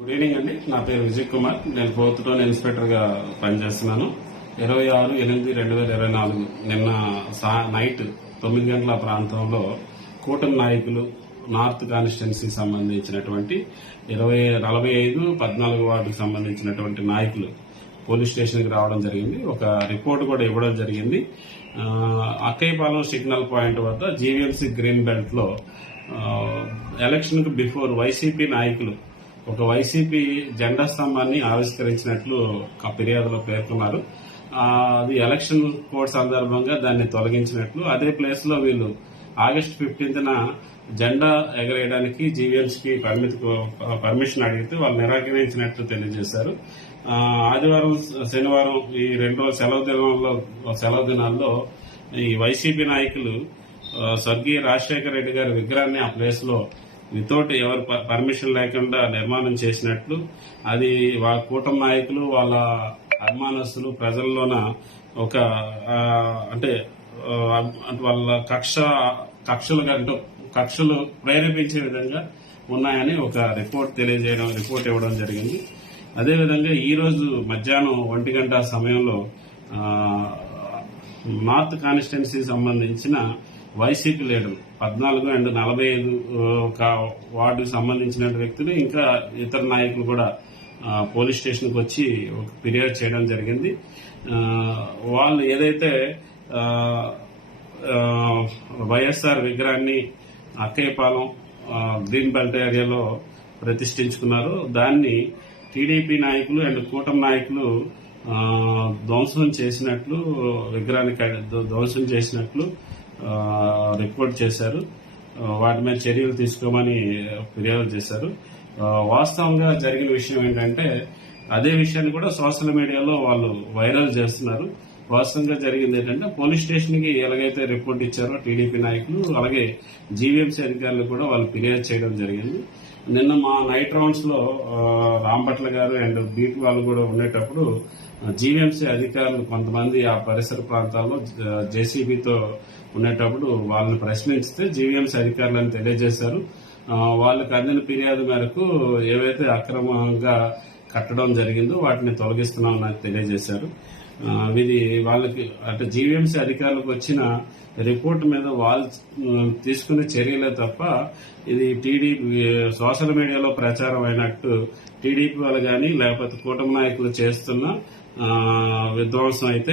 Good evening అండి. నా పేరు విజయ్ కుమార్. నేను పోతుటోన్ ఇన్స్పెక్టర్ గా పనిచేస్తున్నాను. 26/8/2024 నిన్న నైట్ 9 గంటల ప్రాంతంలో కూటమి నాయకులు నార్త్ కాన్స్టిట్యున్సీ సంబంధించినటువంటి 45-14 వార్డుకు సంబంధించినటువంటి నాయకులు పోలీస్ స్టేషన్ కి రావడం జరిగింది. ఒక రిపోర్ట్ కూడా ఇవ్వడం జరిగింది. అక్కయ్యపాలెం సిగ్నల్ పాయింట్ వద్ద జీవీఎంసీ గ్రీన్ బెల్ట్ లో ఎలక్షన్ కు బిఫోర్ వైసీపీ నాయకులు ఒక వైసీపీ జెండా స్తంభాన్ని ఆవిష్కరించినట్లు ఫిర్యాదులో పేర్కొన్నారు. అది ఎలక్షన్ కోడ్ సందర్భంగా దాన్ని తొలగించినట్లు, అదే ప్లేస్ లో వీళ్ళు ఆగస్టు 15న జెండా ఎగరేయడానికి జీవీఎంసీకి పర్మిషన్ అడిగితే వాళ్ళు నిరాకరించినట్లు తెలియజేశారు. ఆదివారం, శనివారం ఈ 2 రోజుల సెలవు దినాల్లో ఈ వైసీపీ నాయకులు స్వర్గీయ రాజశేఖర రెడ్డి గారి విగ్రహాన్ని ఆ ప్లేస్ లో వితౌట్ ఎవరు పర్మిషన్ లేకుండా నిర్మాణం చేసినట్లు, అది కూటమి నాయకులు వాళ్ళ అభిమానస్తులు ప్రజల్లోన ఒక అంటే వాళ్ళ కక్షలు ప్రేరేపించే విధంగా ఉన్నాయని ఒక రిపోర్ట్ ఇవ్వడం జరిగింది. అదేవిధంగా ఈ రోజు మధ్యాహ్నం 1 గంట సమయంలో నార్త్ కాన్స్టిట్యున్సీ సంబంధించిన వైసీపీ లీడర్లు 14 అండ్ 45 వార్డుకు సంబంధించిన వ్యక్తులు ఇంకా ఇతర నాయకులు కూడా పోలీస్ స్టేషన్ కు వచ్చి ఒక ఫిర్యాదు చేయడం జరిగింది. వాళ్ళు ఏదైతే వైఎస్ఆర్ విగ్రహాన్ని అక్కయ్యపాలెం గ్రీన్ బెల్ట్ ఏరియాలో ప్రతిష్ఠించుకున్నారో దాన్ని టీడీపీ నాయకులు అండ్ కూటమి నాయకులు ధ్వంసం చేసినట్లు, విగ్రహానికి ధ్వంసం చేసినట్లు రిపోర్ట్ చేశారు. వాటి మీద చర్యలు తీసుకోమని ఫిర్యాదు చేశారు. వాస్తవంగా జరిగిన విషయం ఏంటంటే అదే విషయాన్ని కూడా సోషల్ మీడియాలో వాళ్ళు వైరల్ చేస్తున్నారు. వాస్తవంగా జరిగింది ఏంటంటే పోలీస్ స్టేషన్ కి ఎలాగైతే రిపోర్ట్ ఇచ్చారో టీడీపీ నాయకులు, అలాగే జీవీఎంసీ అధికారులు కూడా వాళ్ళు ఫిర్యాదు చేయడం జరిగింది. నిన్న మా నైట్ రౌండ్స్ లో రాంపట్ల గారు అండ్ బీపీ వాళ్ళు కూడా ఉండేటప్పుడు జీవీఎంసీ అధికారులు కొంతమంది ఆ పరిసర ప్రాంతాల్లో జేసీబీతో ఉండేటప్పుడు వాళ్ళని ప్రశ్నించితే జీవీఎంసీ అధికారులను తెలియజేశారు. వాళ్ళకి అందిన ఫిర్యాదు మేరకు ఏవైతే అక్రమంగా కట్టడం జరిగిందో వాటిని తొలగిస్తున్నామని తెలియజేశారు. ఇది వాళ్ళకి అంటే జీవీఎంసీ అధికారులకు వచ్చిన రిపోర్ట్ మీద వాళ్ళు తీసుకునే చర్యలే తప్ప ఇది టీడీపీ సోషల్ మీడియాలో ప్రచారం అయినట్టు టీడీపీ వాళ్ళు గాని లేకపోతే కూటమి నాయకులు చేస్తున్న విధ్వంసం అయితే